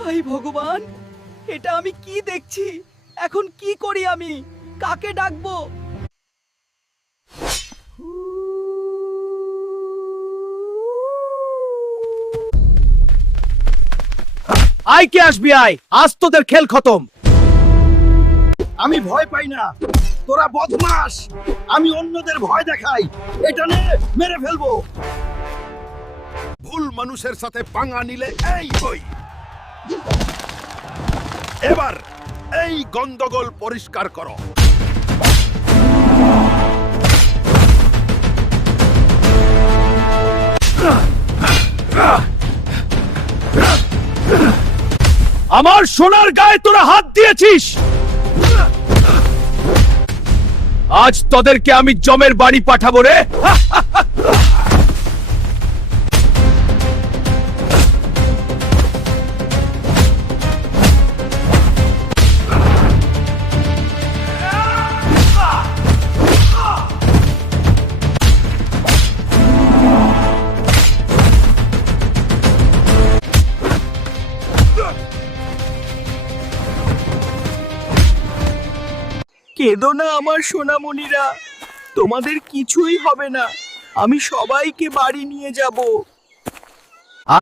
High ভগবান, এটা আমি কি দেখছি? এখন কি করি আমি? কাকে ডাকবো? আয় কে আসবি আয়, আজ তোদের খেল খতম। আমি ভয় পাই না, তোরা বদমাস। আমি অন্যদের ভয় দেখাই, এটা নে, মেরে ফেলবো। ভুল মানুষের সাথে পাঙ্গা নিলে এই হই। এবার এই গন্ডগোল পরিষ্কার করো। আমার সোনার গায়ে তোরা হাত দিয়েছিস, আজ তোদেরকে আমি জমের বাড়ি পাঠাবো রে। কেঁদো না আমার সোনামণিরা, তোমাদের কিছুই হবে না। আমি সবাইকে বাড়ি নিয়ে যাব।